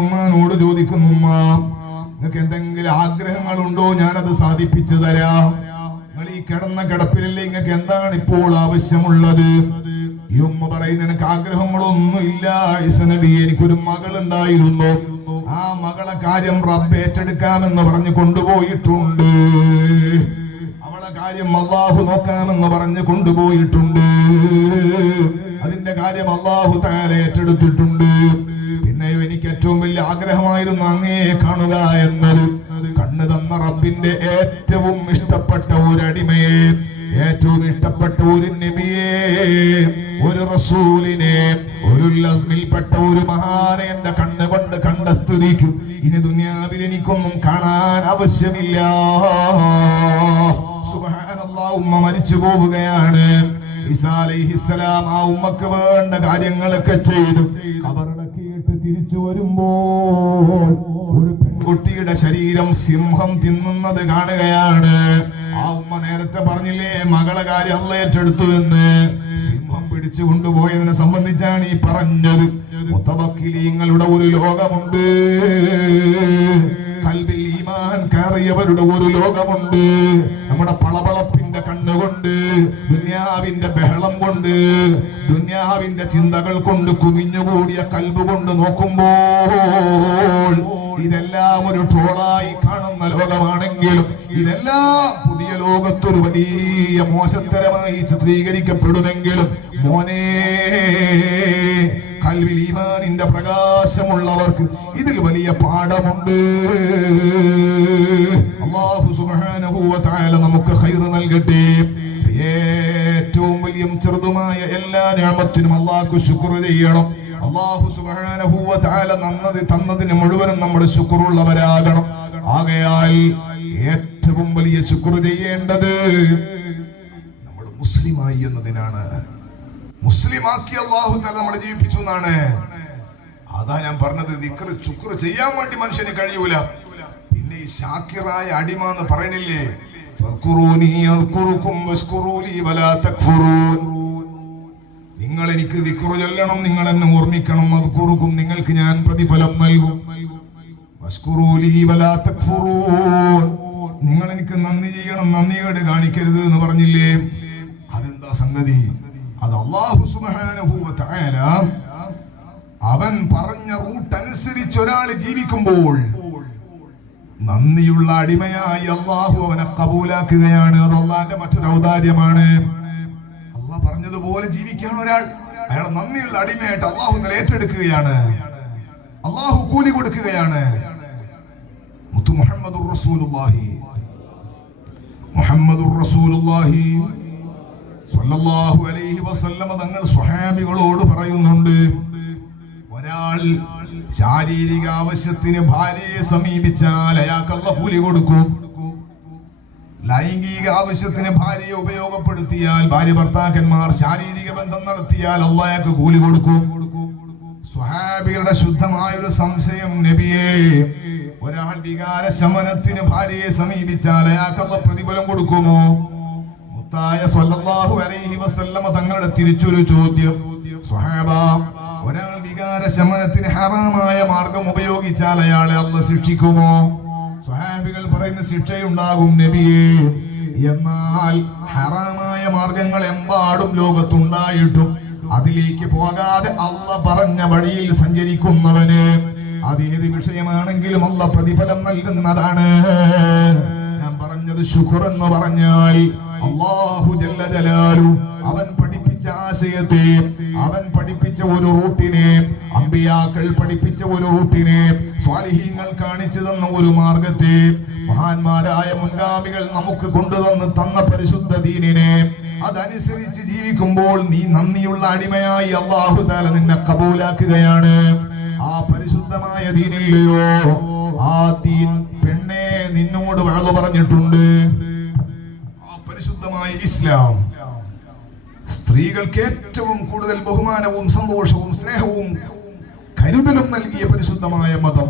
ഉമ്മാനോട് ചോദിക്കുന്നു, ഉമ്മ നിങ്ങൾക്ക് എന്തെങ്കിലും ആഗ്രഹങ്ങളുണ്ടോ? ഞാനത് സാധിപ്പിച്ചു തരാം. നിങ്ങൾ ഈ കിടന്ന കിടപ്പിലല്ലേ, നിങ്ങൾക്ക് എന്താണ് ഇപ്പോൾ ആവശ്യമുള്ളത്? ഈ ഉമ്മ പറയുന്നത്, എനിക്ക് ആഗ്രഹങ്ങളൊന്നും ഇല്ല ഈസ നബി, എനിക്കൊരു മകളുണ്ടായിരുന്നു, ആ മകളെ കാര്യം റബ്ബ് ഏറ്റെടുക്കാമെന്ന് പറഞ്ഞ് കൊണ്ടുപോയിട്ടുണ്ട്, അവളെ കാര്യം അള്ളാഹു നോക്കാമെന്ന് പറഞ്ഞ് കൊണ്ടുപോയിട്ടുണ്ട്, അതിന്റെ കാര്യം അള്ളാഹു തആല ഏറ്റെടുത്തിട്ടുണ്ട്. പിന്നെയോ എനിക്ക് ഏറ്റവും വലിയ ആഗ്രഹമായിരുന്നു അങ്ങയെ കാണുക എന്നത്. കണ്ണ് തന്ന റബ്ബിന്റെ ഏറ്റവും ഇഷ്ടപ്പെട്ട ഒരു അടിമയെ, ഏറ്റവും ഇഷ്ടപ്പെട്ട ഒരു നബിയെ, ഒരു റസൂലിനെ, ഒരു ലസ്മിൽപ്പെട്ട ഒരു മഹാനെ എന്റെ കണ്ണുകൊണ്ട് കണ്ട സ്ഥിതിക്കും ഇനി ദുനിയാവിൽ എനിക്കൊന്നും കാണാൻ ആവശ്യമില്ല. സുബ്ഹാനല്ലാഹ്, ഉമ്മ മരിച്ചു പോവുകയാണ്. ഈസാ അലൈഹിസ്സലാം ആ ഉമ്മക്ക് വേണ്ട കാര്യങ്ങളൊക്കെ ചെയ്തു ഖബറടക്കിയിട്ട് തിരിച്ചു വരുമ്പോൾ ഒരു പെൺകുട്ടിയുടെ ശരീരം സിംഹം തിന്നുന്നത് കാണുകയാണ്. ആ ഉമ്മ നേരത്തെ പറഞ്ഞില്ലേ മകളെ കാര്യം അല്ലാഹു ഏറ്റെടുത്തു എന്ന്. സിംഹം പിടിച്ചു കൊണ്ടുപോയതിനെ സംബന്ധിച്ചാണ് ഈ പറഞ്ഞത്. മുതവക്കിലീങ്ങളുടെ ഒരു ലോകമുണ്ട്, ഖൽബിൽ ഈമാൻ കയറിയവരുടെ ഒരു ലോകമുണ്ട്. നമ്മുടെ പളപളപ്പിന്റെ കണ്ണുകൊണ്ട്, ദുനിയാവിന്റെ ബഹളം കൊണ്ട്, ദുനിയാവിന്റെ ചിന്തകൾ കൊണ്ട് കുമിഞ്ഞുകൂടിയ കൽബ് കൊണ്ട് നോക്കുമ്പോൾ ഇതെല്ലാം ഒരു ട്രോളായി കാണുന്ന ലോകമാണെങ്കിലും ഇതെല്ലാം പുതിയ ലോകത്തൊരു വലിയ മോശത്തരമായി ചിത്രീകരിക്കപ്പെടുമെങ്കിലും മോനെ, ഖൽബിൽ ഈമാനിന്റെ പ്രകാശമുള്ളവർക്ക് ഇതിൽ വലിയ പാഠമുണ്ട്. അല്ലാഹു സുബ്ഹാനഹു വ തആല നമുക്ക് ഖൈർ നൽകട്ടെ. ഏറ്റവും വലിയ ചെറുതുമായ എല്ലാ നിഅമത്തിനും അല്ലാഹുക്ക് ശുക്ർ ചെയ്യണം. അല്ലാഹു സുബ്ഹാനഹു വ തആല തന്നതിന് മുഴുവനും നമ്മൾ ശുക്റുള്ളവരാകണം. ആകയാൽ ഏറ്റവും വലിയ ശുക്ർ ചെയ്യേണ്ടത് നമ്മൾ മുസ്ലിമായി എന്നതിനാണ്. മുസ്ലിമാക്കി അല്ലാഹു തആല നമ്മളെ ജീവിപ്പിച്ചു എന്നാണ്. അതാ ഞാൻ പറഞ്ഞത്, ദിക്ർ ശുക്ർ ചെയ്യാൻ വേണ്ടി മനുഷ്യന് കഴിയൂല. പിന്നെ ഈ ശാക്കിറായ അടിമ എന്ന് പറയണില്ലേ, നിങ്ങൾ എനിക്ക് ദിക്ർ ചൊല്ലണം, നിങ്ങൾ എന്നെ ഓർമ്മിക്കണം, അദ്കുറുക്കും നിങ്ങൾക്ക് ഞാൻ പ്രതിഫലം നൽകും, നിങ്ങൾ എനിക്ക് നന്ദി ചെയ്യണം, നന്ദികേട് കാണിക്കരുത് എന്ന് പറഞ്ഞില്ലേ. അതെന്താ സംഗതി? അത് അല്ലാഹു സുബ്ഹാനഹു വ തആല അവൻ പറഞ്ഞ റൂട്ട് അനുസരിച്ച് ഒരാൾ ജീവിക്കുമ്പോൾ നന്ദിയുള്ള അടിമയായി അല്ലാഹു അവനെ കബൂലാക്കുകയാണ്. അത് അല്ലാഹുവിന്റെ മറ്റൊരു ഔദാര്യമാണ്. അല്ലാഹു പറഞ്ഞതുപോലെ ജീവിക്കുകയാണ് ഒരാൾ. അയാൾ നന്ദിയുള്ള അടിമയായിട്ട് അല്ലാഹു ഏറ്റെടുക്കുകയാണ്, അല്ലാഹു കൂലി കൊടുക്കുകയാണ്. മുത്തു മുഹമ്മദുർ റസൂലുള്ളാഹി സ്വല്ലല്ലാഹു അലൈഹി വസല്ലമ തങ്ങൾ സ്വഹാബികളോട് പറയുന്നുണ്ട്, ഒരാൾ ശാരീരിക ആവശ്യത്തിന് ഭാര്യയെ സമീപിച്ചാൽ അയാൾക്ക് അല്ലാഹു കൂലി കൊടുക്കും. ലൈംഗിക ആവശ്യത്തിന് ഭാര്യയെ ഉപയോഗപ്പെടുത്തിയാൽ, ഭാര്യ ഭർത്താക്കന്മാർ ശാരീരിക ബന്ധം നടത്തിയാൽ അല്ലാഹു കൂലി കൊടുക്കും. സ്വഹാബികളുടെ ശുദ്ധമായൊരു സംശയം, നബിയേ, ഒരാൾ വികാര ശമനത്തിന് ഭാര്യയെ സമീപിച്ചാൽ അയാൾക്ക് അല്ലാഹു പ്രതിഫലം കൊടുക്കുമോ? മുത്തായ സ്വല്ലല്ലാഹു അലൈഹി വസല്ലമ തങ്ങളുടെ തിരിച്ചൊരു ചോദ്യം, സ്വഹാബ, ഒരാൾ വികാര ശമനത്തിന് ഹറാമായ മാർഗം ഉപയോഗിച്ചാൽ അയാളെ അല്ലാഹു ശിക്ഷിക്കുമോ? സ്വഹാബികൾ പറയുന്ന ശിക്ഷയുണ്ടാകും നബിയേ. എന്നാൽ ഹറാമായ മാർഗങ്ങൾ എമ്പാടും ലോകത്തുണ്ടായിട്ടും അതിലേക്ക് പോകാതെ അല്ലാഹു പറഞ്ഞ വഴിയിൽ സഞ്ചരിക്കുന്നവന് അതേത് വിഷയമാണെങ്കിലും അല്ലാഹു പ്രതിഫലം നൽകുന്നതാണ്. ഞാൻ പറഞ്ഞത് ശുക്ർ എന്ന് പറഞ്ഞാൽ അല്ലാഹു ജല്ല ജലാലു അവൻ പഠിപ്പിച്ച ആശയത്തെ, അവൻ പഠിപ്പിച്ച ഒരു റൂട്ടിനെ, അമ്പിയാക്കൾ പഠിപ്പിച്ച ഒരു റൂട്ടിനെ, സ്വാലിഹീങ്ങൾ കാണിച്ചു തന്ന ഒരു മാർഗത്തെ, മഹാന്മാരായ മുൻഗാമികൾ നമുക്ക് തന്ന പരിശുദ്ധ ദീനിനെ അതനുസരിച്ച് ജീവിക്കുമ്പോൾ നീ നന്ദിയുള്ള അടിമയായി അല്ലാഹു തആല നിന്നെ കബൂലാക്കുകയാണ്. ആ പരിശുദ്ധമായ ദീനില്ലയോ, ആ ദീൻ പെണ്ണെ നിന്നോട് വഅദ് പറഞ്ഞിട്ടുണ്ട്. ആ പരിശുദ്ധമായ ഇസ്ലാം സ്ത്രീകൾക്ക് ഏറ്റവും കൂടുതൽ ബഹുമാനവും സന്തോഷവും സ്നേഹവും കരുതലും നൽകിയ പരിശുദ്ധമായ മതം.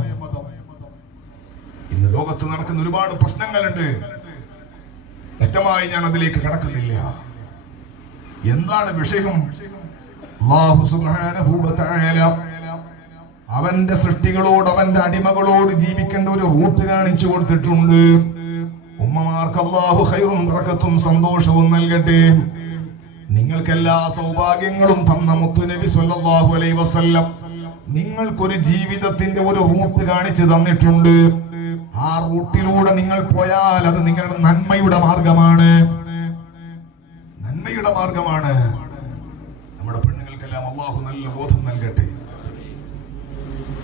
ഇന്ന് ലോകത്ത് നടക്കുന്ന ഒരുപാട് പ്രശ്നങ്ങളുണ്ട്, വ്യക്തമായി ഞാൻ അതിലേക്ക് കടക്കുന്നില്ല. എന്താണ് വിഷയം? അല്ലാഹു സുബ്ഹാനഹു വ തആല അവന്റെ സൃഷ്ടികളോട് അവന്റെ അടിമകളോട് ജീവിക്കേണ്ട ഒരു റൂട്ട് കാണിച്ചു കൊടുത്തിട്ടുണ്ട്. ഉമ്മമാർക്ക് അല്ലാഹു ഖൈറും ബറകത്തും സന്തോഷവും നൽകട്ടെ. നിങ്ങൾക്കെല്ലാ സൗഭാഗ്യങ്ങളും തന്ന മുത്തുനബി സ്വല്ലല്ലാഹു അലൈഹി വസല്ലം നിങ്ങൾക്കൊരു ജീവിതത്തിന്റെ ഒരു റൂട്ട് കാണിച്ചു തന്നിട്ടുണ്ട്. ആ റൂട്ടിലൂടെ നിങ്ങൾ പോയാൽ അത് നിങ്ങളുടെ നന്മയുടെ മാർഗമാണ്. നന്മയുടെ മാർഗമാണ്. നമ്മുടെ പെണ്ണുങ്ങൾക്കെല്ലാം അല്ലാഹു നല്ല ബോധം നൽകട്ടെ.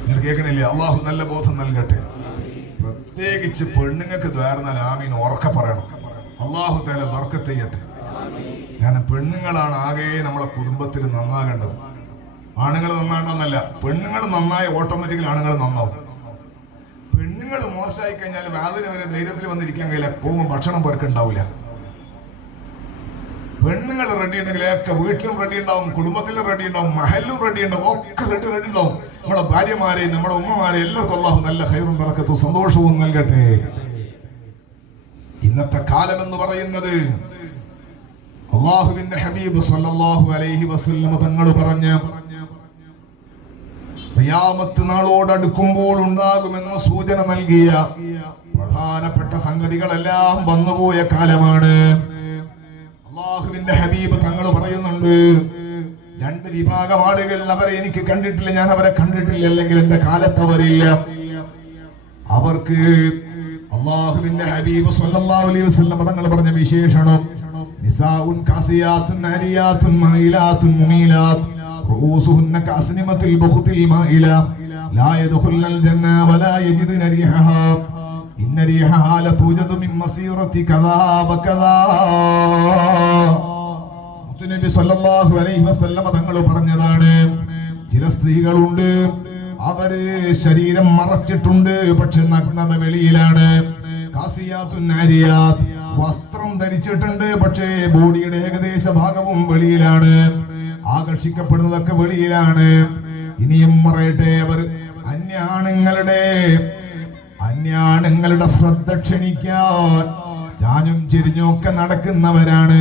നിങ്ങൾ കേൾക്കണില്ലേ? അല്ലാഹു നല്ല ബോധം നൽകട്ടെ. പ്രത്യേകിച്ച് പെണ്ണുങ്ങൾക്ക് ദ്വാരനാൽ ആമീൻ ഉറക്കെ പറയണം. അല്ലാഹു തആല ബർക്കത്ത് ചെയ്യട്ടെ. കാരണം പെണ്ണുങ്ങളാണ് ആകെ നമ്മളെ കുടുംബത്തിൽ നന്നാകേണ്ടത്. ആണുങ്ങൾ നന്നാകണമെന്നല്ല, പെണ്ണുങ്ങൾ നന്നായ ഓട്ടോമാറ്റിക്കലി ആണുങ്ങൾ നന്നാവും. പെണ്ണുങ്ങൾ മോശമായി കഴിഞ്ഞാൽ വാതിന് വരെ ധൈര്യത്തിൽ വന്നിരിക്കാൻ കഴിയില്ല. പോകുമ്പോൾ ഭക്ഷണം പേർക്ക് ഉണ്ടാവില്ല. പെണ്ണുങ്ങൾ റെഡി ഉണ്ടെങ്കിലൊക്കെ വീട്ടിലും റെഡി ഉണ്ടാവും, കുടുംബത്തിലും റെഡി ഉണ്ടാവും, മഹലിലും റെഡി ഉണ്ടാവും, ഒക്കെ റെഡി ഉണ്ടാവും. നമ്മുടെ ഭാര്യമാരെ, നമ്മുടെ ഉമ്മമാരെ എല്ലാവർക്കും അല്ലാഹു നല്ല ഖൈറും ബറകത്തും സന്തോഷവും നൽകട്ടെ. ഇന്നത്തെ കാലം എന്ന് പറയുന്നത് അല്ലാഹുവിന്റെ ഹബീബ് സ്വല്ലല്ലാഹു അലൈഹി വസല്ലം തങ്ങൾ പറഞ്ഞ ഖിയാമത്ത് നാളോടടുക്കുമ്പോൾ ഉണ്ടാകുമെന്ന് സൂചന നൽകിയ പ്രധാനപ്പെട്ട സംഗതികളെല്ലാം വന്നുപോയ കാലമാണ്. അല്ലാഹുവിന്റെ ഹബീബ് തങ്ങൾ പറയുന്നുണ്ട്, രണ്ട് വിഭാഗം ആളുകൾ, അവരെ എനിക്ക് കണ്ടിട്ടില്ല, ഞാൻ അവരെ കണ്ടിട്ടില്ല, അല്ലെങ്കിൽ എന്റെ കാലത്ത് അവരില്ല. അവർക്ക് അല്ലാഹുവിന്റെ ഹബീബ് സ്വല്ലല്ലാഹു അലൈഹി വസല്ലം തങ്ങൾ പറഞ്ഞ വിശേഷണം നിസാഉൻ കാസിയാത്തുൻ ആരിയാത്തുൻ മൈലാത്തുൻ മുമീലാത്ത് റൂസുഹുന്ന കഅസ്നിമത്തിൽ ബഖുതിൽ മായില ലാ യദ്ഖുലുൽ ജന്ന വലാ യജിദുന റീഹഹാ ഇന്ന റീഹഹാ ലതൂജദു മിൻ മസീറതി കദാ വകദാ. നബി സല്ലല്ലാഹു അലൈഹി വസല്ലം തങ്ങൾ പറഞ്ഞതാണ്, ചില സ്ത്രീകളുണ്ട്, അവര് ശരീരം മറച്ചിട്ടുണ്ട്, പക്ഷെ നഗ്നത വെളിയിലാണ്. കാസിയാത്തുൻ നാരിയാത്ത്, വസ്ത്രം ധരിച്ചിട്ടുണ്ട്, പക്ഷേ ബോഡിയുടെ ഏകദേശ ഭാഗവും വെളിയിലാണ്. ആകർഷിക്കപ്പെടുന്നതൊക്കെ വെളിയിലാണ്. ഇനിയും പറയട്ടെ, അവർ അന്യാണുങ്ങളുടെ ശ്രദ്ധ ക്ഷണിക്കാൻ ചാഞ്ഞും ചെരിഞ്ഞും ഒക്കെ നടക്കുന്നവരാണ്.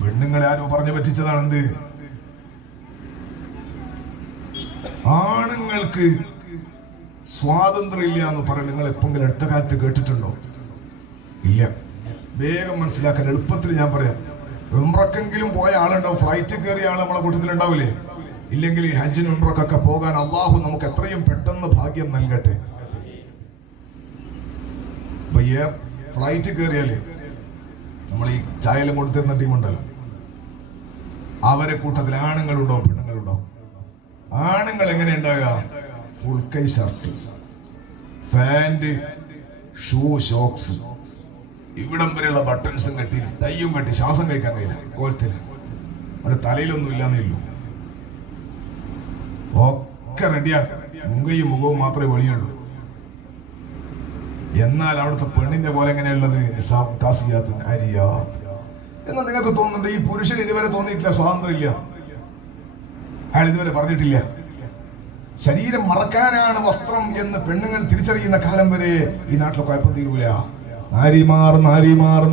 പെണ്ണുങ്ങളെ ആരോ പറഞ്ഞു പറ്റിച്ചതാണെന്ത്? ആണുങ്ങൾക്ക് സ്വാതന്ത്ര്യം ഇല്ല എന്ന് പറയുന്നത് നിങ്ങൾ എപ്പോഴെങ്കിലും അടുത്ത കാലത്ത് കേട്ടിട്ടുണ്ടോ? ഇല്ല. വേഗം മനസ്സിലാക്കാൻ എളുപ്പത്തിൽ ഞാൻ പറയാം. ഉംറക്കെങ്കിലും പോയ ആളുണ്ടാവും, ഫ്ലൈറ്റ് കയറിയ ആൾ നമ്മളെ കൂട്ടത്തിൽ ഉണ്ടാവില്ലേ? ഇല്ലെങ്കിൽ ഹജ്ജിനും ഉംറക്കൊക്കെ പോകാൻ അള്ളാഹു നമുക്ക് എത്രയും പെട്ടെന്ന് ഭാഗ്യം നൽകട്ടെ. ഫ്ലൈറ്റ് കയറിയാലേ നമ്മൾ ഈ ചായലും കൊടുത്തിരുന്ന ടീമുണ്ടല്ലോ, അവരെ കൂട്ടത്തിൽ ആണുങ്ങളുണ്ടോ പെണ്ണുങ്ങളുണ്ടോ? ആണുങ്ങൾ എങ്ങനെ ഉണ്ടാകുക? ഫുൾ കൈ ഷർട്ട്, ഫാന്റ്, ഷൂ, ഷോക്സ്, ഇവിടം വരെയുള്ള ബട്ടൺസും കെട്ടി, തയ്യും കെട്ടി, ശ്വാസം കഴിക്കാൻ കഴിയില്ല കോലത്തിൽ. അവിടെ തലയിലൊന്നും ഇല്ലാന്നേ ഉള്ളൂ. ഒക്കെ റെഡിയാണ്, മുഖയും മുഖവും മാത്രമേ വെളിയുള്ളൂ. എന്നാൽ അവിടുത്തെ പെണ്ണിന്റെ പോലെ എങ്ങനെയുള്ളത്? എന്നാൽ നിങ്ങൾക്ക് തോന്നുന്നുണ്ട് ഈ പുരുഷൻ ഇതുവരെ തോന്നിയിട്ടില്ല, സ്വാതന്ത്ര്യം ഇല്ല, അയാൾ ഇതുവരെ പറഞ്ഞിട്ടില്ല. ശരീരം മറക്കാനാണ് വസ്ത്രം എന്ന് പെണ്ണുങ്ങൾ തിരിച്ചറിയുന്ന കാലം വരെ ഈ നാട്ടിലെ കുഴപ്പം തീരൂല. നാരിമാർ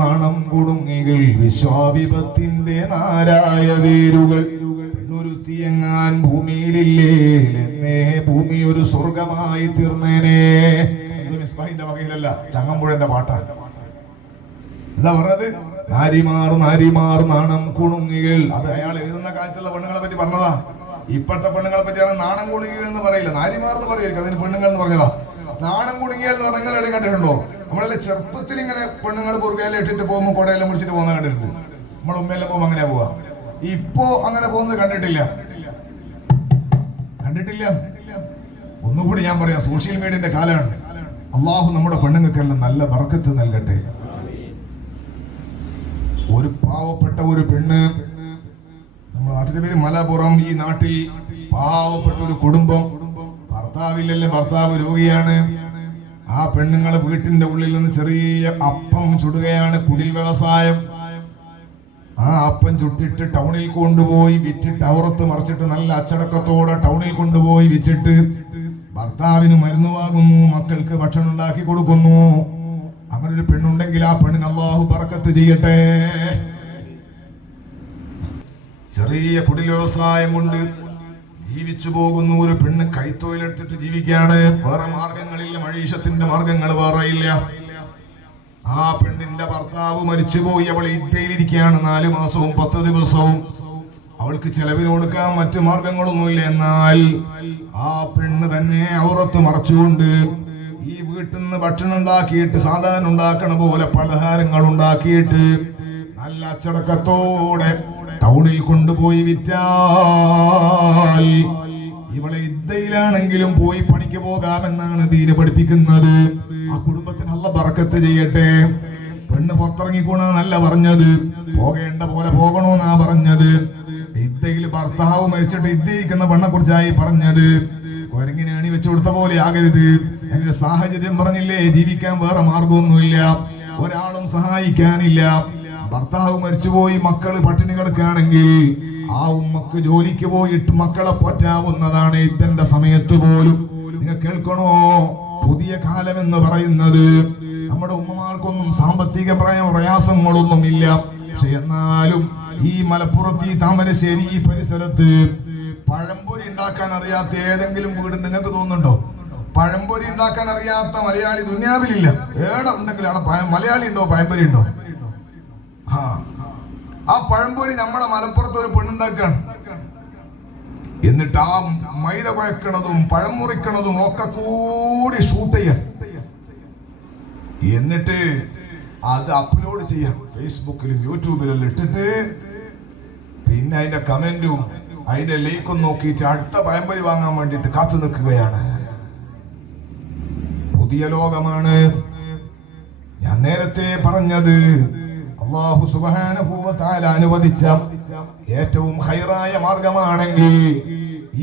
നാണം കുടുങ്ങികൾ, വിശ്വാവിപത്തിന്റെ നാരായ വേരുകൾ, ഒരു തീയങ്ങാൻ ഭൂമിയിലില്ലേ, എന്നേ ഭൂമി ഒരു സ്വർഗമായി തീർന്നേനെ. മിസ്ബാഹിന്റെ വകയിലല്ല, ചങ്ങമ്പുഴന്റെ പാട്ടാണ്. എന്താ പറഞ്ഞത്? നാരിമാർ നാണം കുണുങ്ങികൾ. അത് അയാൾ എഴുതുന്ന കാലത്തുള്ള പെണ്ണുങ്ങളെ പറ്റി പറഞ്ഞതാ. ഇപ്പോഴത്തെ പെണ്ണുങ്ങളെ പറ്റിയാണ് നാണം കുണുങ്ങികൾ എന്ന് പറയില്ല, നാരിമാർ എന്ന് പറയുമായിരിക്കും. അതിന് പെണ്ണുങ്ങൾ എന്ന് പറഞ്ഞതാ. നാണം കുണുങ്ങികൾ എന്ന് പറഞ്ഞാൽ നിങ്ങൾ എവിടെ കണ്ടിട്ടുണ്ടോ? നമ്മളെല്ലാം ചെറുപ്പത്തിൽ ഇങ്ങനെ പെണ്ണുങ്ങൾ പൊറുകയെല്ലാം ഇട്ടിട്ട് പോകുമ്പോൾ കുടയെല്ലാം മുടിച്ചിട്ട് പോകുന്ന കണ്ടിട്ടുണ്ട്. നമ്മൾ ഉമ്മയെല്ലാം പോകുമ്പോൾ അങ്ങനെ പോവാ. ഇപ്പോ അങ്ങനെ പോകുന്നത് കണ്ടിട്ടില്ല. ഒന്നുകൂടി ഞാൻ പറയാം, സോഷ്യൽ മീഡിയന്റെ കാലമാണ്. അള്ളാഹു നമ്മുടെ പെണ്ണുങ്ങൾക്കെല്ലാം നല്ല ബർക്കത്ത് നൽകട്ടെ. ഒരു പാവപ്പെട്ട ഒരു പെണ്ണ്, നമ്മുടെ നാട്ടിലെ പേര് മലപ്പുറം, ഈ നാട്ടിൽ പാവപ്പെട്ട ഒരു കുടുംബം, ഭർത്താവില്ലല്ലേ, ഭർത്താവ് രോഗിയാണ്. ആ പെണ്ണുങ്ങളെ വീട്ടിന്റെ ഉള്ളിൽ നിന്ന് ചെറിയ അപ്പം ചുടുകയാണ്, കുടിൽ വ്യവസായം. ആ അപ്പം ചുട്ടിട്ട് ടൗണിൽ കൊണ്ടുപോയി വിറ്റിട്ട്, ഔറത്ത് മറിച്ചിട്ട് നല്ല അച്ചടക്കത്തോടെ ടൗണിൽ കൊണ്ടുപോയി വിറ്റിട്ട് ഭർത്താവിന് മരുന്ന് വാങ്ങുന്നു, മക്കൾക്ക് ഭക്ഷണം ഉണ്ടാക്കി കൊടുക്കുന്നു. അങ്ങനെ അങ്ങനെ ഒരു പെണ്ണുണ്ടെങ്കിൽ ആ പെണ്ണിന് അല്ലാഹു ബർക്കത്ത് ചെയ്യട്ടെ. ചെറിയ കുടിൽ വ്യവസായം കൊണ്ട് ജീവിച്ചു പോകുന്ന ഒരു പെണ്ണ് കൈത്തൊഴിലെടുത്തിട്ട് ജീവിക്കാണ്. വേറെ മാർഗങ്ങളില്ല, മഴീഷത്തിന്റെ മാർഗങ്ങൾ വേറെ ഇല്ല. ആ പെണ്ണിന്റെ ഭർത്താവ് മരിച്ചുപോയി. അവൾ ഇദ്ദയിലിരിക്കുകയാണ് 4 മാസവും 10 ദിവസവും. അവൾക്ക് ചെലവിന് കൊടുക്കാൻ മറ്റു മാർഗങ്ങളൊന്നുമില്ല. എന്നാൽ ആ പെണ്ണ് തന്നെ ഔറത്ത് മറച്ചുകൊണ്ട് ഈ വീട്ടിൽ നിന്ന് ഭക്ഷണം ഉണ്ടാക്കിയിട്ട് സാധാരണ ഉണ്ടാക്കണ പോലെ പലഹാരങ്ങൾ ഉണ്ടാക്കിയിട്ട് നല്ല അച്ചടക്കത്തോടെ ടൗണിൽ കൊണ്ടുപോയി വിറ്റാൽ ഇവളെ ഇദ്ദയിലാണെങ്കിലും പോയി പണിക്ക് പോകാമെന്നാണ് ദീന് പഠിപ്പിക്കുന്നത്. ആ കുടുംബത്തിന് അല്ലാഹു ബർക്കത്ത് ചെയ്യട്ടെ. പെണ്ണ് പുറത്തിറങ്ങിക്കൂടാന്നല്ല പറഞ്ഞത്, പോകേണ്ട പോലെ പോകണോന്നാ പറഞ്ഞത്. ഇദ്ദയിൽ ഭർത്താവ് മരിച്ചിട്ട് ഇദ്ദയിക്കുന്ന പെണ്ണെ കുറിച്ചായി പറഞ്ഞത്. കൊരങ്ങിന് എണി വെച്ചു കൊടുത്ത പോലെ ആകരുത്. എന്റെ സാഹചര്യം പറഞ്ഞില്ലേ, ജീവിക്കാൻ വേറെ മാർഗമൊന്നുമില്ല, ഒരാളും സഹായിക്കാനില്ല. ഭർത്താവ് മരിച്ചുപോയി, മക്കള് പട്ടിണി കിടക്കുകയാണെങ്കിൽ ആ ഉമ്മക്ക് ജോലിക്ക് പോയിട്ട് മക്കളെ പറ്റാവുന്നതാണ്. ഇദ്ദന്റെ സമയത്ത് പോലും നിങ്ങൾ കേൾക്കണോ, പുതിയ കാലം എന്ന് പറയുന്നത് നമ്മുടെ ഉമ്മമാർക്കൊന്നും സാമ്പത്തിക പ്രയാസങ്ങളൊന്നും ഇല്ല. പക്ഷെ എന്നാലും ഈ മലപ്പുറത്ത്, ഈ താമരശ്ശേരി, ഈ പരിസരത്ത് പഴംപൊരി ഉണ്ടാക്കാൻ അറിയാത്ത ഏതെങ്കിലും വീട് നിങ്ങൾക്ക് തോന്നുന്നുണ്ടോ? പഴംപൊരി ഉണ്ടാക്കാൻ അറിയാത്ത മലയാളി ദുനിയാവിലില്ല. ഏടെ ഉണ്ടെങ്കിലും അവിടെ മലയാളി ഉണ്ടോ, പഴംപൊരി ഉണ്ടോ? ആ പഴംപൊരി നമ്മളെ മലപ്പുറത്ത് ഒരു പെണ്ണുണ്ടാക്കാണ്. എന്നിട്ട് ആ മൈദ കുഴക്കണതും പഴം മുറിക്കണതും ഒക്കെ കൂടി ഷൂട്ട് ചെയ്യാൻ, എന്നിട്ട് അത് അപ്ലോഡ് ചെയ്യാം ഫേസ്ബുക്കിലും യൂട്യൂബിലും ഇട്ടിട്ട്, പിന്നെ അതിന്റെ കമന്റും അതിന്റെ ലൈക്കും നോക്കിയിട്ട് അടുത്ത പഴംപൊരി വാങ്ങാൻ വേണ്ടിയിട്ട് കാത്തു നിൽക്കുകയാണ്. പുതിയ ലോകമാണ്. ഞാൻ നേരത്തെ പറഞ്ഞത് അല്ലാഹു സുബ്ഹാനഹു വ തആല അനുവദിച്ച ഏറ്റവും ഖൈറായ മാർഗമാണെങ്കിൽ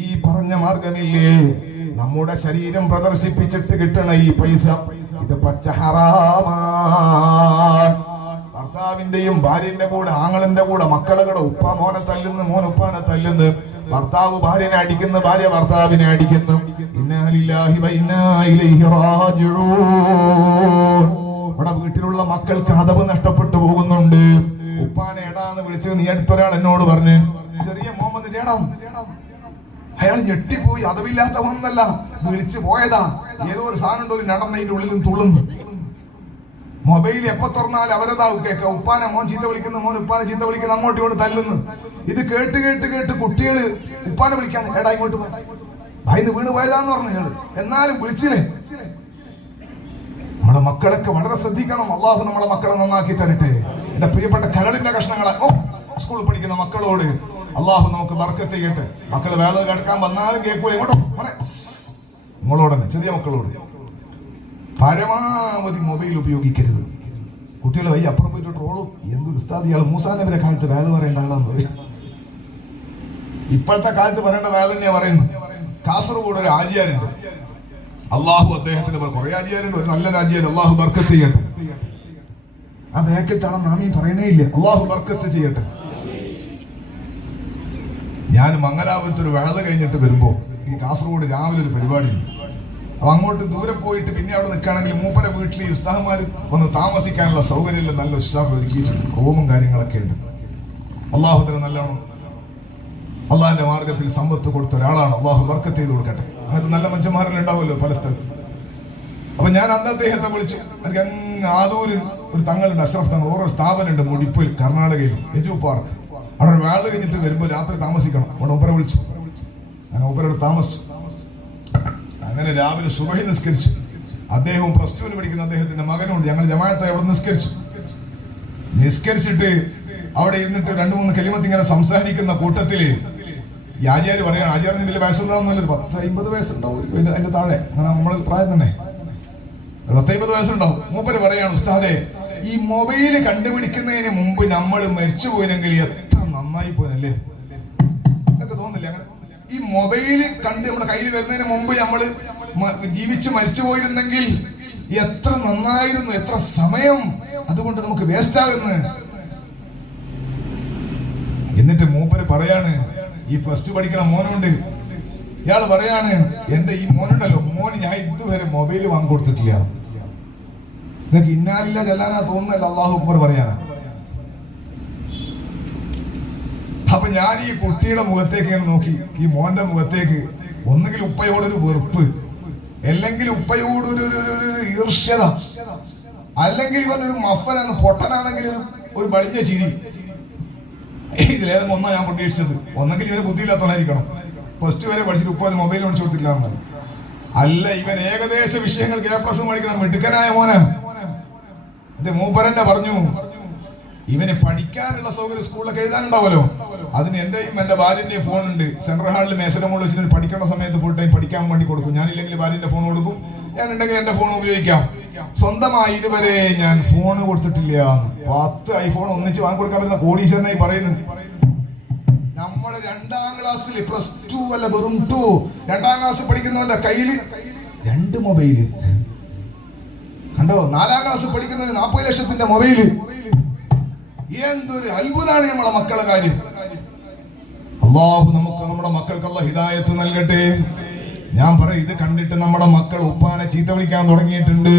ഈ പറഞ്ഞ മാർഗമില്ലേ, നമ്മുടെ ശരീരം പ്രദർശിപ്പിച്ചിട്ട് കിട്ടണ ഈ പൈസ, ഇത് പച്ച ഹറാമാണ്. ഭർത്താവിന്റെയും ഭാര്യന്റെ കൂടെ, ആങ്ങളന്റെ കൂടെ, മക്കളുടെ ഉപ്പ മോനെ തല്ലുന്നു, മോൻ ഉപ്പാനെ തല്ലുന്നു, ഭർത്താവ് ഭാര്യനെ അടിക്കുന്നു, ഭാര്യ ഭർത്താവിനെ അടിക്കുന്നു. ഇന്നാ ലില്ലാഹി വ ഇന്നാ ഇലൈഹി റാജിഊൻ. ഇവിടെ വീട്ടിലുള്ള മക്കൾക്ക് അതവ് നഷ്ടപ്പെട്ടു പോകുന്നുണ്ട്. ഉപ്പാനെ എടാന്ന് വിളിച്ച്, നീ അടുത്തൊരാൾ എന്നോട് പറഞ്ഞു, ചെറിയ മുഹമ്മദ് എടാ, അയാൾ ഞെട്ടിപ്പോയി. അതവില്ലാത്ത ഒന്നല്ല, വിളിച്ചു പോയതാ. ഏതോ ഒരു സാധനം ഉണ്ടോ നടന്നതിന്റെ ഉള്ളിലും തുള്ളുന്നു. മൊബൈൽ എപ്പോ തുറന്നാലും അവരതാ കേൾക്കുക, ഉപ്പാനെ മോൻ ചീത്ത വിളിക്കുന്നു, മോൻ ഉപ്പാനെ ചീത്ത വിളിക്കുന്നു, അങ്ങോട്ട് ഇങ്ങോട്ട് തല്ലുന്നു. ഇത് കേട്ട് കേട്ട് കേട്ട് കുട്ടികള് ഉപ്പാനെ വിളിക്കാണ്, എടാ ഇങ്ങോട്ട് ഭയന്ന് വീണ് പോയതാന്ന് പറഞ്ഞു. എന്നാലും വിളിച്ചില്ലേ. നമ്മളെ മക്കളൊക്കെ വളരെ ശ്രദ്ധിക്കണം. അല്ലാഹു നമ്മളെ മക്കളെ നന്നാക്കി തരട്ടെ. എന്റെ പ്രിയപ്പെട്ട കരളിന്റെ കഷ്ണങ്ങളെ സ്കൂളിൽ പഠിക്കുന്ന മക്കളോട് അല്ലാഹു നമുക്ക് ബർക്കത്ത് ചെയ്യട്ടെ. മക്കള് വേല കേൾക്കാൻ വന്നാലും കേൾക്കൂല. ഇങ്ങോട്ടോ നിങ്ങളോടന്നെ, ചെറിയ മക്കളോട് പരമാവധി മൊബൈൽ ഉപയോഗിക്കരുത്. കുട്ടികളെ വൈ അപ്പുറം പോയിട്ട് ട്രോളും, എന്തൊരു ഉസ്താദ് ഇയാൾ മൂസാനബിയുടെ കാലത്ത് വേല പറയേണ്ട ആളാന്ന് പറയും. ഇപ്പോഴത്തെ കാലത്ത് പറയേണ്ട വേല തന്നെയാ പറയുന്നു. കാസർഗോഡ് ഒരു ആചാര്യണ്ട്, അള്ളാഹു അദ്ദേഹത്തിന് കുറെ ആചാര്യണ്ട്, ഒരു നല്ല ആചാര്യൻ, അള്ളാഹു ബർക്കത്ത് ചെയ്യട്ടെ. ആ ബാക്കിൽ തളം നാമീ പറയണേ ഇല്ല, അള്ളാഹു ബർക്കത്ത് ചെയ്യട്ടെ. ഞാൻ മംഗലാപുരത്ത് ഒരു വേല കഴിഞ്ഞിട്ട് വരുമ്പോ ഈ കാസർഗോഡ് രാവിലെ ഒരു പരിപാടി ഉണ്ട്. അപ്പൊ അങ്ങോട്ട് ദൂരെ പോയിട്ട് പിന്നെ അവിടെ നിൽക്കുകയാണെങ്കിൽ മൂപ്പരെ വീട്ടിൽ ഈ ഉസ്താഹന്മാര് ഒന്ന് താമസിക്കാനുള്ള സൗകര്യം നല്ല ഉത്സാഹം ഒരുക്കിയിട്ടുണ്ട്, റൂമും കാര്യങ്ങളൊക്കെ ഉണ്ട്. അള്ളാഹുദിനെ നല്ലോണം അള്ളാഹിന്റെ മാർഗത്തിൽ സമ്പത്ത് കൊടുത്ത ഒരാളാണ്, അള്ളാഹു ബർക്കത്ത് ചെയ്ത് കൊടുക്കട്ടെ. അങ്ങനത്തെ നല്ല മനുഷ്യന്മാരെല്ലാം ഉണ്ടാവുമല്ലോ പല സ്ഥലത്ത്. അപ്പൊ ഞാൻ അന്ന് അദ്ദേഹത്തെ വിളിച്ചു. എനിക്ക് അങ്ങ് ആദൂര് ഒരു തങ്ങളുണ്ട്, അഷ്റഫ് തങ്ങൾ, ഓരോ സ്ഥാപനമുണ്ട് മുടിപ്പിൽ, കർണാടകയിൽ എജു പാർക്ക്. അവിടെ വേള കഴിഞ്ഞിട്ട് വരുമ്പോൾ രാത്രി താമസിക്കണം. അവിടെ ഒപ്പര വിളിച്ചു, ഞാൻ ഒപ്പരോട് താമസിച്ചു. അങ്ങനെ രാവിലെ സുബഹി നിസ്കരിച്ചു. അദ്ദേഹവും +2 പഠിക്കുന്ന അദ്ദേഹത്തിന്റെ മകനുണ്ട്. ഞങ്ങൾ ജമാഅത്തെ അവിടെ നിസ്കരിച്ചിട്ട് അവിടെ ഇരുന്നിട്ട് 2-3 കലിമത്ത് ഇങ്ങനെ സംസാരിക്കുന്ന കൂട്ടത്തില് ഈ ആചാര്യ പറയണം, ആചാര്യന് വലിയ വയസ്സുണ്ടാവുന്നല്ലോ, 10-50 വയസ്സുണ്ടാവും അതിന്റെ താഴെ, അങ്ങനെ നമ്മളെ പ്രായം തന്നെ 10-50 വയസ്സുണ്ടാവും. മൂപ്പര് പറയാണ്, ഉസ്താദെ ഈ മൊബൈല് കണ്ടുപിടിക്കുന്നതിന് മുമ്പ് നമ്മൾ മരിച്ചു പോയില്ലെങ്കിൽ എത്ര നന്നായി പോയല്ലേ. എന്നൊക്കെ തോന്നില്ല? അങ്ങനെ ഈ മൊബൈല് കണ്ട് നമ്മുടെ കയ്യിൽ വരുന്നതിന് മുമ്പ് നമ്മൾ ജീവിച്ച് മരിച്ചു പോയിരുന്നെങ്കിൽ എത്ര നന്നായിരുന്നു, എത്ര സമയം അതുകൊണ്ട് നമുക്ക് വേസ്റ്റ് ആകുന്നു. എന്നിട്ട് മൂപ്പര് പറയാണ്, ഈ +2 പഠിക്കണ മോനുണ്ട്, ഇയാള് പറയാണ്, എന്റെ ഈ മോനുണ്ടല്ലോ, മോന് ഞാൻ ഇതുവരെ മൊബൈൽ വാങ്ങിക്കൊടുത്തിട്ടില്ല. നിങ്ങൾക്ക് ഇന്നാലില്ല ചെല്ലാനാ തോന്നുന്നല്ല, അല്ലാഹു അക്ബർ പറയാനാ. അപ്പൊ ഞാൻ ഈ കുട്ടിയുടെ മുഖത്തേക്ക് ഇങ്ങനെ നോക്കി, ഈ മോന്റെ മുഖത്തേക്ക് ഒന്നുകിൽ ഉപ്പയോടൊരു വെറുപ്പ്, അല്ലെങ്കിൽ ഉപ്പയോടൊരു ഈർഷ്യത, അല്ലെങ്കിൽ ഇവനൊരു മഫനാണ്, പൊട്ടനാണെങ്കിൽ ഒരു വലിയ ചിരി. ഇതിലേതെങ്കിലും ഒന്നാ ഞാൻ പ്രതീക്ഷിച്ചത്. ഒന്നെങ്കിൽ ഇവന് ബുദ്ധിയില്ലാത്തവനായിരിക്കണം, +2 വരെ പഠിച്ചിട്ട് ഉപ്പ മൊബൈൽ മേടിച്ചു കൊടുത്തില്ല എന്നാണ്. അല്ല, ഇവൻ ഏകദേശ വിഷയങ്ങൾ A+ മേടിക്കണം, മിടുക്കനായ മോനെ. എന്റെ മൂപ്പരന്നെ പറഞ്ഞു, ഇവന് പഠിക്കാനുള്ള സൗകര്യം സ്കൂളിലൊക്കെ എഴുതാനുണ്ടാവല്ലോ, അതിന് എന്റെയും എന്റെ ഭാര്യന്റെയും ഫോൺ ഉണ്ട്. സെൻട്രൽ ഹാളിൽ മേശയുടെ മുകളിൽ വെച്ചിട്ട് പഠിക്കുന്ന സമയത്ത് ഫുൾ ടൈം പഠിക്കാൻ വേണ്ടി കൊടുക്കും. ഞാനില്ലെങ്കിൽ ഭാര്യന്റെ ഫോൺ കൊടുക്കും, ഞാൻ ഉണ്ടെങ്കിൽ എന്റെ ഫോൺ ഉപയോഗിക്കാം. സ്വന്തമായി ഇതുവരെ ഞാൻ ഫോൺ കൊടുത്തിട്ടില്ല. 10 iPhone ഒന്നിച്ച് വാങ്ങി കൊടുക്കാൻ പറ്റുന്ന കോടീശ്വരനായി പറയുന്നു. നമ്മള് 2ാം ക്ലാസ്സിൽ +2 അല്ല, വെറും 2 2ാം ക്ലാസ് പഠിക്കുന്നവന്റെ കയ്യില് 2 മൊബൈല് കണ്ടോ. 4ാം ക്ലാസ് പഠിക്കുന്നതിന് 40 ലക്ഷത്തിന്റെ മൊബൈല്. എന്തൊരു അത്ഭുതമാണ് നമ്മളെ മക്കളെ കാര്യം. അല്ലാഹു നമുക്ക് നമ്മുടെ മക്കൾക്ക് അല്ലാഹു ഹിദായത്ത് നൽകട്ടെ. ഞാൻ പറയും, ഇത് കണ്ടിട്ട് നമ്മുടെ മക്കൾ ഉപ്പാനെ ചീത്ത വിളിക്കാൻ തുടങ്ങിയിട്ടുണ്ട്.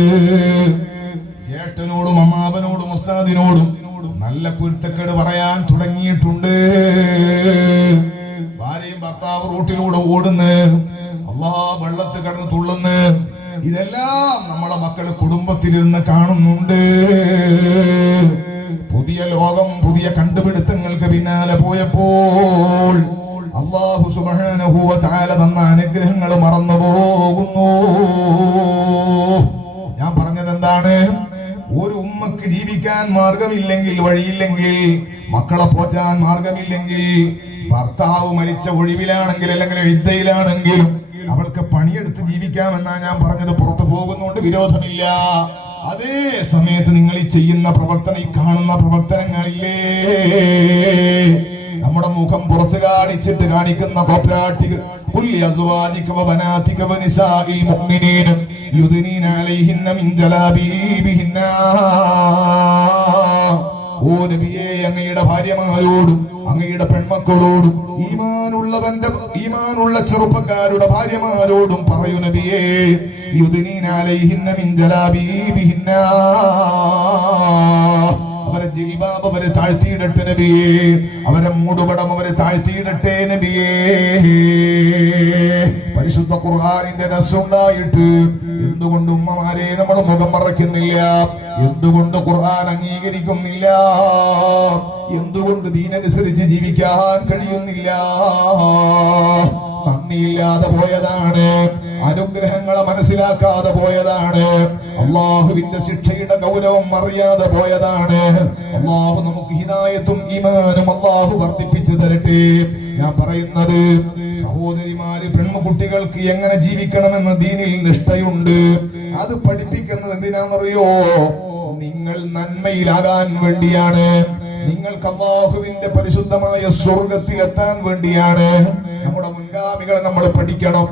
ജ്യേഷ്ഠനോടും അമ്മാവനോടും ഉസ്താദിനോടും നല്ല കുരുത്തക്കേട് പറയാൻ തുടങ്ങിയിട്ടുണ്ട്. ഭാര്യയും ഭർത്താവ് റോട്ടിലൂടെ ഓടുന്ന്, വെള്ളത്തിൽ കിടന്ന് തുള്ളുന്ന്. ഇതെല്ലാം നമ്മളെ മക്കള് കുടുംബത്തിലിരുന്ന് കാണുന്നുണ്ട്. പുതിയ ലോകം, പുതിയ കണ്ടുപിടുത്തങ്ങൾക്ക് പിന്നാലെ പോയപ്പോൾ അല്ലാഹു സുബ്ഹാനഹു വ തആല തന്ന അനുഗ്രഹങ്ങൾ മറന്നു പോകുന്നു. ഞാൻ പറഞ്ഞത് എന്താണ്? ഒരു ഉമ്മക്ക് ജീവിക്കാൻ മാർഗമില്ലെങ്കിൽ, വഴിയില്ലെങ്കിൽ, മക്കളെ പോറ്റാൻ മാർഗമില്ലെങ്കിൽ, ഭർത്താവ് മരിച്ച ഒഴിവിലാണെങ്കിൽ അല്ലെങ്കിൽ ഇദ്ദയിലാണെങ്കിലും അവൾക്ക് പണിയെടുത്ത് ജീവിക്കാമെന്നാ ഞാൻ പറഞ്ഞത്. പുറത്തു പോകുന്നോണ്ട് വിരോധമില്ല. അതേ സമയത്ത് നിങ്ങൾ ഈ ചെയ്യുന്ന പ്രവർത്തനം, ഈ കാണുന്ന പ്രവർത്തനങ്ങളില്ലേ, നമ്മുടെ മുഖം പുറത്ത് കാണിച്ചിട്ട് കാണിക്കുന്ന കോപ്രാട്ടികൾ, ഓ നബിയേ, അങ്ങയുടെ ഭാര്യമാരോടും അങ്ങയുടെ പെൺമക്കളോടും ഈമാനുള്ള ചെറുപ്പക്കാരുടെ ഭാര്യമാരോടും പറയൂ നബിയേ, യുദ്നീന അലൈഹിന്ന മിൻ ജലാബീബിഹിന്ന, അവരെ ജിൽബാബ് അവരെ താഴ്ത്തിയിടട്ടെ നബിയേ, അവരെ മൂടുപടം അവരെ താഴ്ത്തിയിടട്ടെ നബിയേ. പരിശുദ്ധ ഖുർആനിന്റെ നസ്സുണ്ടായിട്ട് എന്തുകൊണ്ട് ഉമ്മമാരെ നമ്മൾ മുഖം മറയ്ക്കുന്നില്ല? എന്തുകൊണ്ട് ഖുർആൻ അംഗീകരിക്കുന്നില്ല? എന്തുകൊണ്ട് ദീനനുസരിച്ച് ജീവിക്കാൻ കഴിയുന്നില്ല? നന്ദിയില്ലാതെ പോയതാണ്, അനുഗ്രഹങ്ങളെ മനസ്സിലാക്കാതെ പോയതാണ്, അള്ളാഹുവിന്റെ ശിക്ഷയുടെ ഗൗരവം അറിയാതെ പോയതാണ്. അള്ളാഹു നമുക്ക് ഹിദായത്തും ഈമാനും അള്ളാഹു വർദ്ധിപ്പിച്ചു തരട്ടെ. ഞാൻ പറയുന്നത്, സഹോദരിമാര്, പെൺകുട്ടികൾക്ക് എങ്ങനെ ജീവിക്കണമെന്ന് ദീനിൽ നിഷ്ഠയുണ്ട്. അത് പഠിപ്പിക്കുന്നത് എന്തിനാണെന്നറിയോ? നിങ്ങൾ നന്മയിലാകാൻ വേണ്ടിയാണ്. നിങ്ങൾക്ക് അല്ലാഹുവിന്റെ പരിശുദ്ധമായ സ്വർഗത്തിലെത്താൻ വേണ്ടിയാണ്. നമ്മുടെ മുൻഗാമികളെ നമ്മൾ പഠിക്കണം.